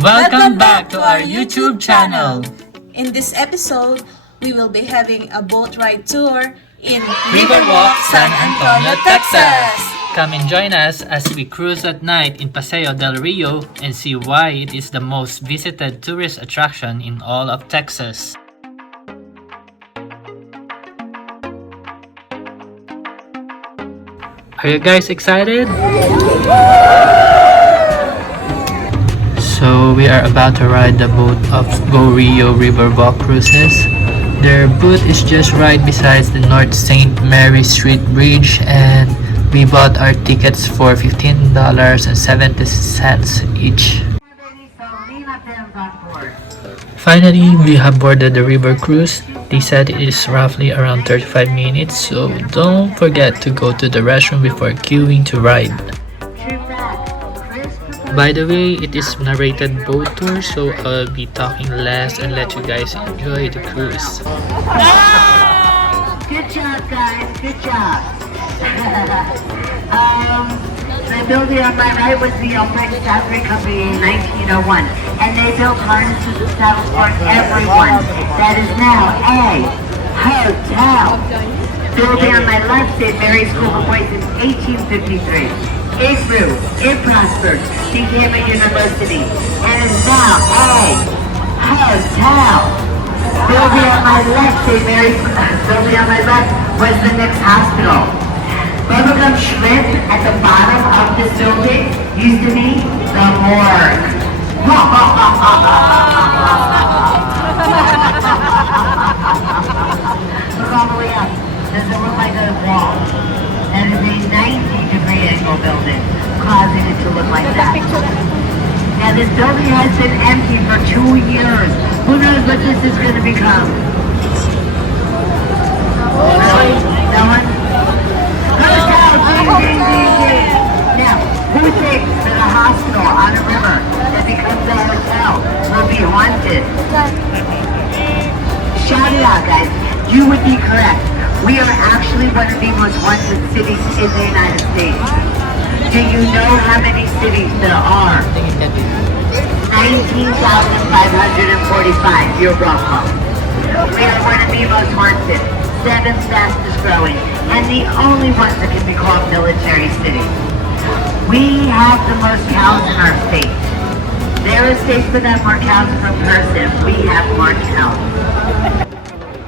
Welcome back to our YouTube channel. In this episode, we will be having a boat ride tour in Riverwalk, San Antonio, Texas. Come and join us as we cruise at night in Paseo del Rio and see why it is the most visited tourist attraction in all of Texas. Are you guys excited? So we are about to ride the boat of Go Rio Riverwalk Cruises. Their booth is just right beside the North St. Mary Street Bridge, and we bought our tickets for $15.70 each. Finally, we have boarded the river cruise. They said it is roughly around 35 minutes, so don't forget to go to the restroom before queuing to ride. By the way, it is narrated boat tour, so I'll be talking less and let you guys enjoy the cruise. Good job, guys. Good job. The building on my right was the French Factory Company in 1901, and they built harnesses and saddles for everyone. That is now a hotel. Building on my left, St. Mary's School for Boys in 1853. It grew, it prospered, became a university, and is now a hotel. Building on my left, St. Mary's, building on my left was the next hospital. Bubblegum Shrimp at the bottom of this building used to be the morgue. Look all the way up. Does it look like a wall? That is a 90-degree angle building, causing it to look like that. Now this building has been empty for 2 years. Who knows what this is going to become? Really? No one? Hotel! Ding, ding, ding, ding. Now, who thinks that a hospital on a river that becomes a hotel will be haunted? Shout it out, guys. You would be correct. We are actually one of the most haunted cities in the United States. Do you know how many cities there are? 19,545. You're wrong. We are one of the most haunted, 7th fastest growing, and the only ones that can be called military cities. We have the most cows in our state. There are states that have more cows per person. We have more cows.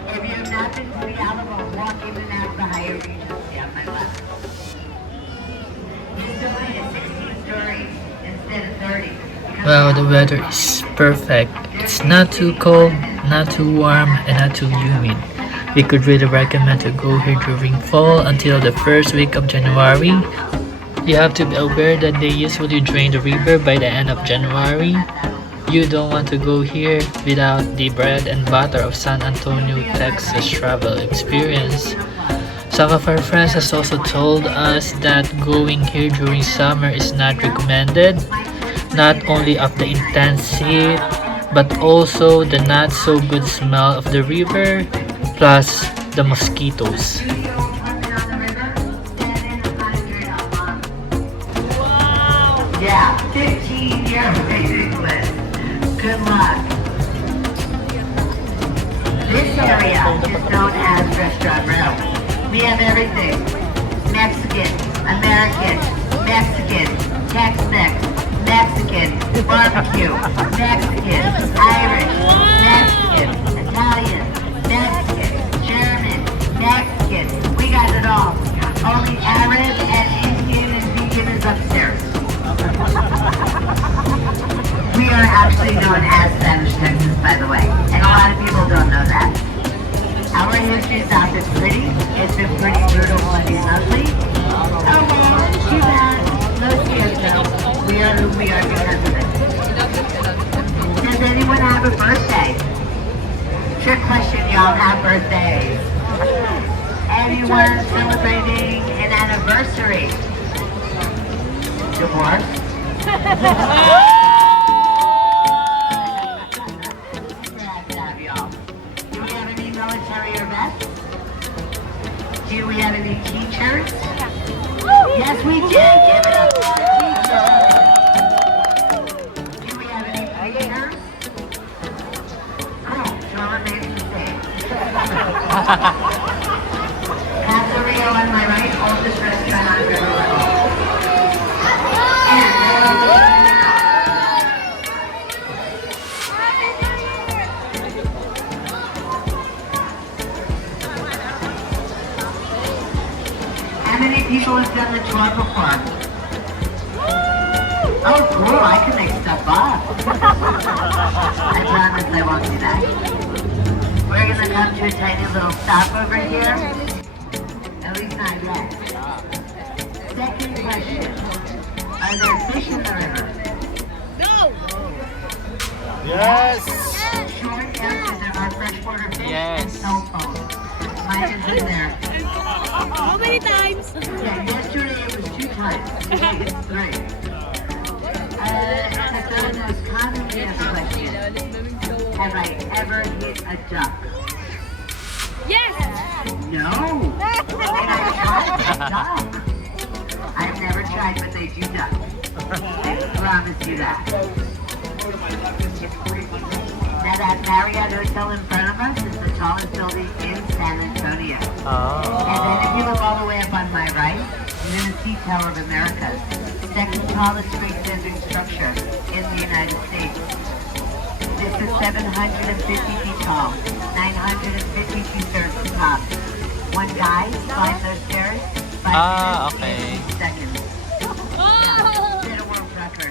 If you have not been to the Alamo, walk in and out of the higher Regency on my left. This building is 16 stories instead of 30. Well, the weather is perfect. It's not too cold, not too warm, and not too humid. We could really recommend to go here during fall until the first week of January. You have to be aware that they usually drain the river by the end of January. You don't want to go here without the bread and butter of San Antonio, Texas travel experience. Some of our friends has also told us that going here during summer is not recommended, not only of the intense heat, but also the not so good smell of the river, plus the mosquitoes. Yeah, 15-year waiting list. Good luck. This area is known as Restaurant Row. We have everything. Mexican, American, Mexican, Tex-Mex, Mexican, barbecue, Mexican, Irish, Mexican, Italian, Mexican, German, Mexican. We got it all. Only Arab and Indian and vegan is upstairs. We are actually known as Spanish Texas, by the way, and a lot of people don't know that. Our history is not been pretty. It's been pretty brutal and ugly. Oh well, too bad. No tears though. We are who we are because of it. Does anyone have a birthday? Trick question, y'all have birthdays. Anyone celebrating an anniversary? Divorce? Military or vets? Do we have any teachers? Yes, we do. Give it up for our teachers. Do we have any Casa Rio on my right, oldest restaurant on River Road. And how many people have done the tour before? Oh, cool, I can make stuff up. I promise I won't do that. We're gonna come to a tiny little stop over here. At least not yet. Second question. Are there fish in the river? Yes. Short answer, there are freshwater fish and Yes. cell phones. Mine is in there. How many times? Yeah, yesterday it was 2 times. Today it's 3. And the third most commonly asked question. Have I ever hit a duck? Yes! No! And I tried to duck. I've never tried, but they do duck. I promise you that. Now that Marriott Hotel in front of us is the tallest building in San Antonio. And then if you look all the way up on my right, you're going to see Tower of America, second tallest freestanding structure in the United States. This is 750 feet tall, 950 feet to the top. One guy climbed those stairs, 5 minutes okay. and 8 seconds. Yeah, did a world record.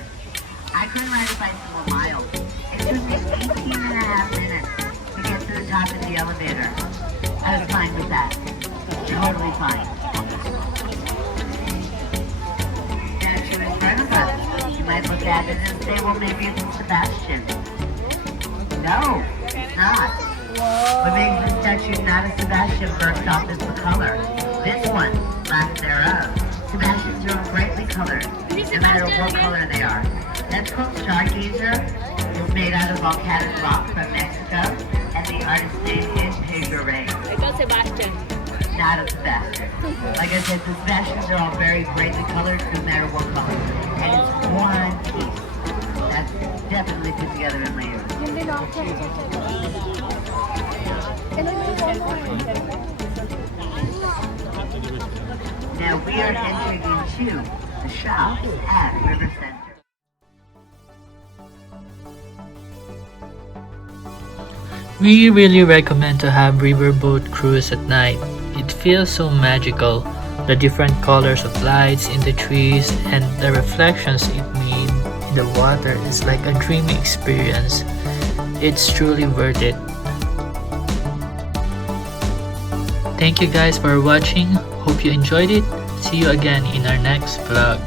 I couldn't ride a bicycle miles. It took me 18 and a half minutes to get to the top of the elevator. I was fine with that. Totally fine. Statue in front of us. You might look at it and say, well, maybe it's Sebastian. No, it's not. What makes the statue not a Sebastian first off is the color. This one, lack thereof. Sebastians are brightly colored, no matter what color they are. That's called Stargazer. It's made out of volcanic rock from Mexico, and the artist's name is Pedro Rey. I got Sebastian. Not a Sebastian. Like I said, the Sebastians are all very brightly colored, no matter what color. And it's one piece. That's definitely put together in layers. Now we are entering into the shop at River Center. We really recommend to have riverboat cruise at night. It feels so magical. The different colors of lights in the trees and the reflections it made in the water is like a dreamy experience. It's truly worth it. Thank you guys for watching. Hope you enjoyed it. See you again in our next vlog.